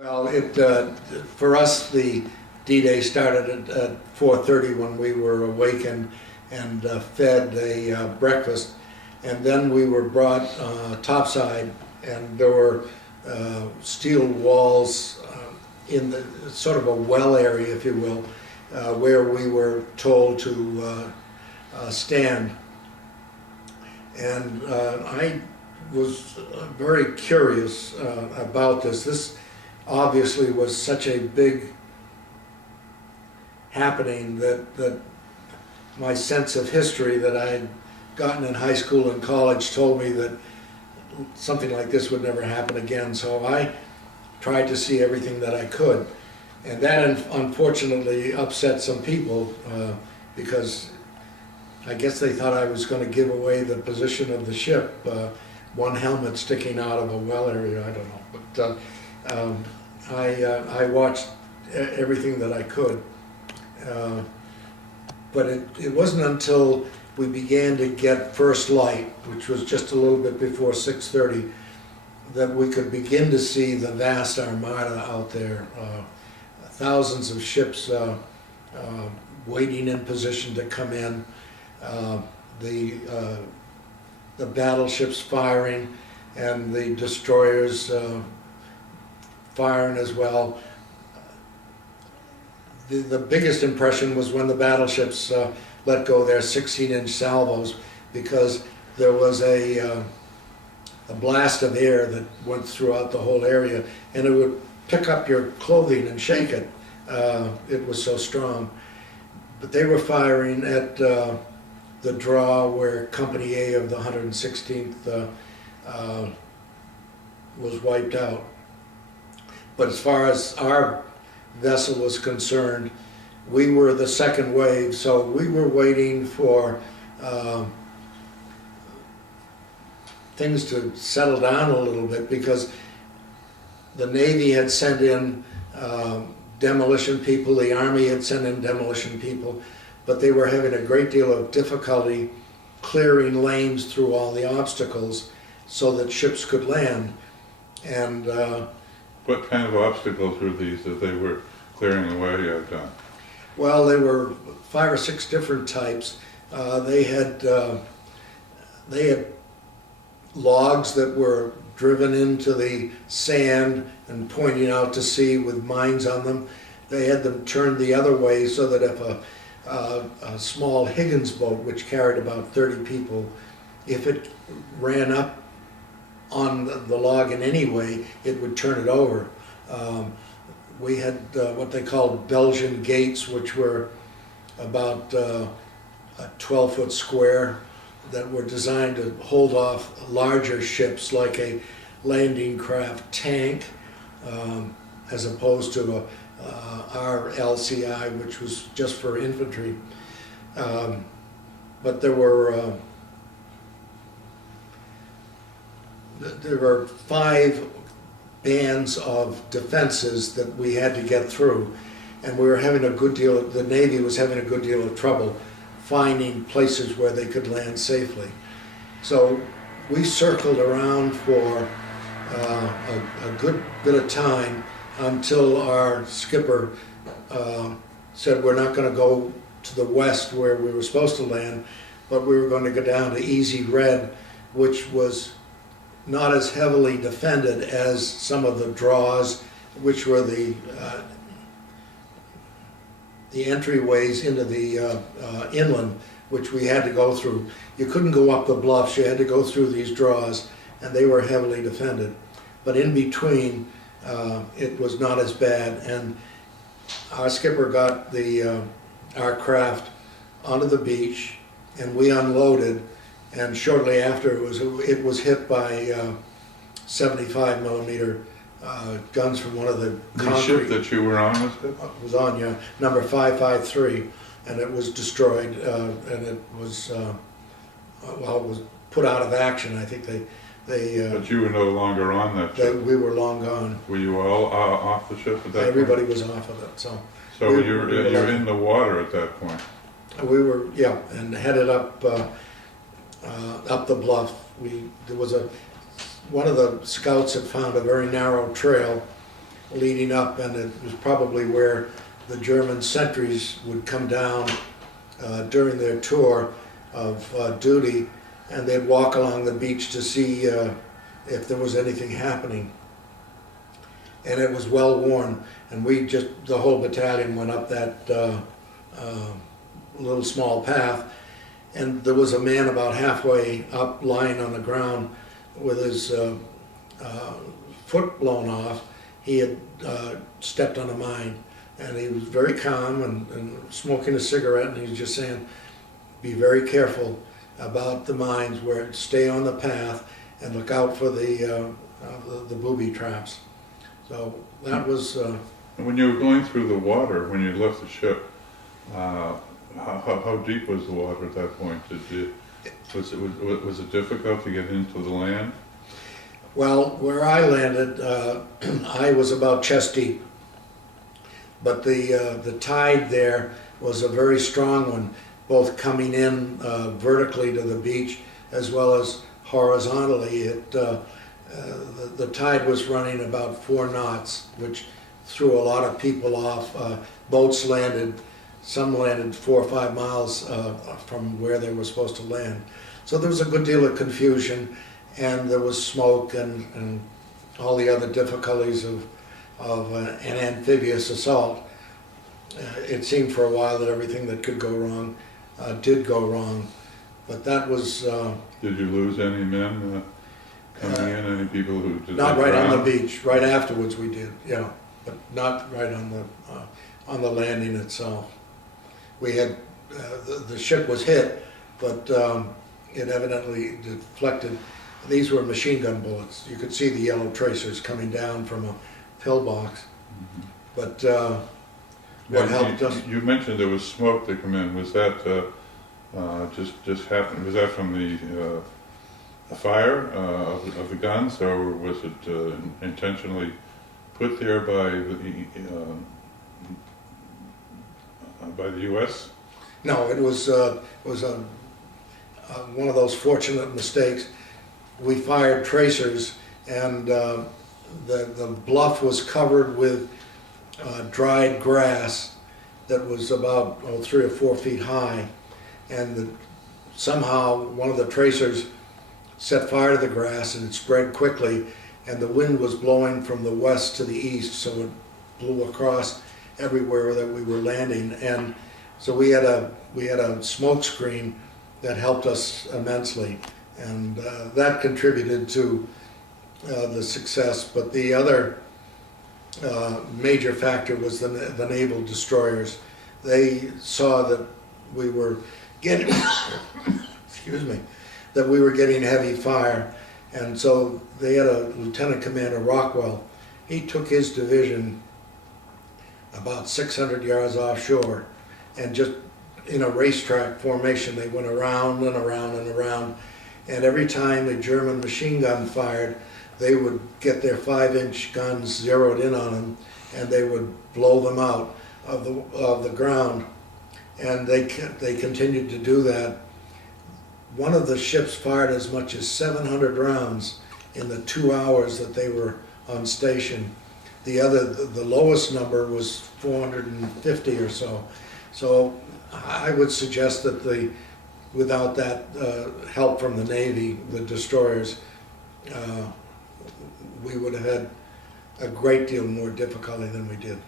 Well, for us, the D-Day started at 4:30 when we were awakened and fed a breakfast, and then we were brought topside, and there were steel walls in the sort of a well area, if you will, where we were told to stand. And I was very curious about this. This obviously was such a big happening that my sense of history that I had gotten in high school and college told me that something like this would never happen again. So I tried to see everything that I could. And that unfortunately upset some people because I guess they thought I was going to give away the position of the ship. One helmet sticking out of a well area, I don't know. But I watched everything that I could. But it wasn't until we began to get first light, which was just a little bit before 6:30, that we could begin to see the vast armada out there. Thousands of ships waiting in position to come in. The battleships firing and the destroyers firing as well. The biggest impression was when the battleships let go their 16-inch salvos, because there was a blast of air that went throughout the whole area, and it would pick up your clothing and shake it. It was so strong. But they were firing at the draw where Company A of the 116th was wiped out. But as far as our vessel was concerned, we were the second wave, so we were waiting for things to settle down a little bit, because the Navy had sent in demolition people, the Army had sent in demolition people, but they were having a great deal of difficulty clearing lanes through all the obstacles so that ships could land. And what kind of obstacles were these that they were clearing away at? Well, there were 5 or 6 different types. They had logs that were driven into the sand and pointing out to sea with mines on them. They had them turned the other way so that if a small Higgins boat, which carried about 30 people, if it ran up on the log in any way, it would turn it over. We had what they called Belgian gates, which were about a 12-foot square, that were designed to hold off larger ships like a landing craft tank, as opposed to our LCI, which was just for infantry. But there were 5 bands of defenses that we had to get through, and we were having a good deal of, the Navy was having a good deal of trouble finding places where they could land safely. So we circled around for a good bit of time until our skipper said we're not going to go to the west where we were supposed to land, but we were going to go down to Easy Red, which was not as heavily defended as some of the draws, which were the entryways into the inland, which we had to go through. You couldn't go up the bluffs, you had to go through these draws, and they were heavily defended. But in between, it was not as bad, and our skipper got our craft onto the beach, and we unloaded, and shortly after it was hit by 75 millimeter guns from one of the concrete. The ship that you were on was on, yeah, number 553, and it was destroyed, and it was well, it was put out of action. I think they but you were no longer on that ship. We were long gone. Were you all off the ship at that Everybody point? was off of it. So you were in the water at that point. We were, yeah, and headed up up the bluff. There was one of the scouts had found a very narrow trail leading up, and it was probably where the German sentries would come down during their tour of duty, and they'd walk along the beach to see if there was anything happening. And it was well worn, and the whole battalion went up that little small path, and there was a man about halfway up lying on the ground with his foot blown off. He had stepped on a mine, and he was very calm and smoking a cigarette, and he was just saying, be very careful about the mines, stay on the path and look out for the booby traps. So that was... When you were going through the water, when you left the ship, how deep was the water at that point? Was it difficult to get into the land? Well, where I landed, I was about chest deep, but the tide there was a very strong one, both coming in vertically to the beach as well as horizontally. The tide was running about 4 knots, which threw a lot of people off. Boats landed, some landed 4 or 5 miles from where they were supposed to land. So there was a good deal of confusion, and there was smoke and all the other difficulties of an amphibious assault. It seemed for a while that everything that could go wrong did go wrong, but that was... Did you lose any men coming in, any people who did not right on the beach. Right afterwards we did, yeah, but not right on the landing itself. We had, the ship was hit, but it evidently deflected. These were machine gun bullets. You could see the yellow tracers coming down from a pillbox. Mm-hmm. But what helped us... You mentioned there was smoke that came in. Was that just happened? Was that from the fire of the guns, or was it intentionally put there by the U.S.? No, it was one of those fortunate mistakes. We fired tracers, and the bluff was covered with dried grass that was about 3 or 4 feet high, and somehow one of the tracers set fire to the grass, and it spread quickly, and the wind was blowing from the west to the east, so it blew across everywhere that we were landing. And so we had a smoke screen that helped us immensely, and that contributed to the success. But the other major factor was the naval destroyers. They saw that we were getting excuse me, that we were getting heavy fire, and so they had a Lieutenant Commander Rockwell. He took his division about 600 yards offshore, and just in a racetrack formation, they went around and around and around, and every time a German machine gun fired, they would get their 5-inch guns zeroed in on them, and they would blow them out of the ground. And they continued to do that. One of the ships fired as much as 700 rounds in the 2 hours that they were on station. The lowest number was 450 or so. So I would suggest that without that help from the Navy, the destroyers, we would have had a great deal more difficulty than we did.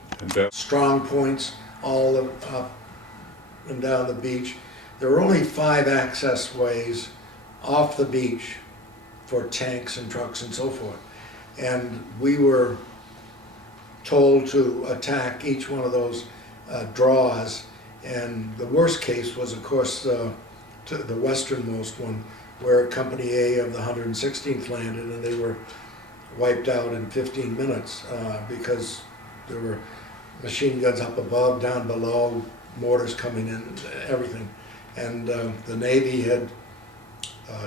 Strong points all up and down the beach. There were only 5 access ways off the beach for tanks and trucks and so forth. And we were told to attack each one of those draws. And the worst case was, of course, the westernmost one, where Company A of the 116th landed, and they were wiped out in 15 minutes because there were machine guns up above, down below, mortars coming in, everything. And the Navy had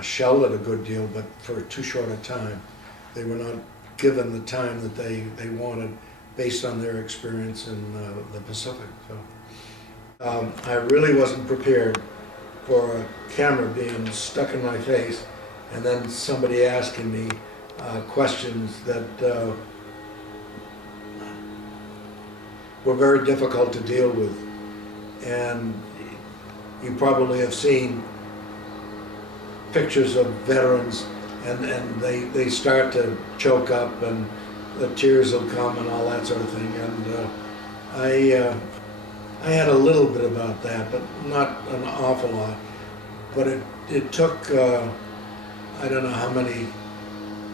shelled it a good deal, but for too short a time. They were not given the time that they wanted based on their experience in the Pacific. So I really wasn't prepared for a camera being stuck in my face and then somebody asking me questions that were very difficult to deal with. And you probably have seen pictures of veterans, and they start to choke up and the tears will come and all that sort of thing. And I had a little bit about that, but not an awful lot. But it took, I don't know how many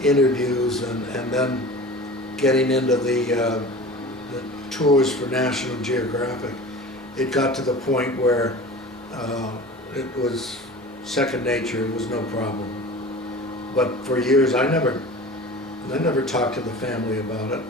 interviews and then getting into the tours for National Geographic. It got to the point where it was second nature, it was no problem. But for years I never talked to the family about it.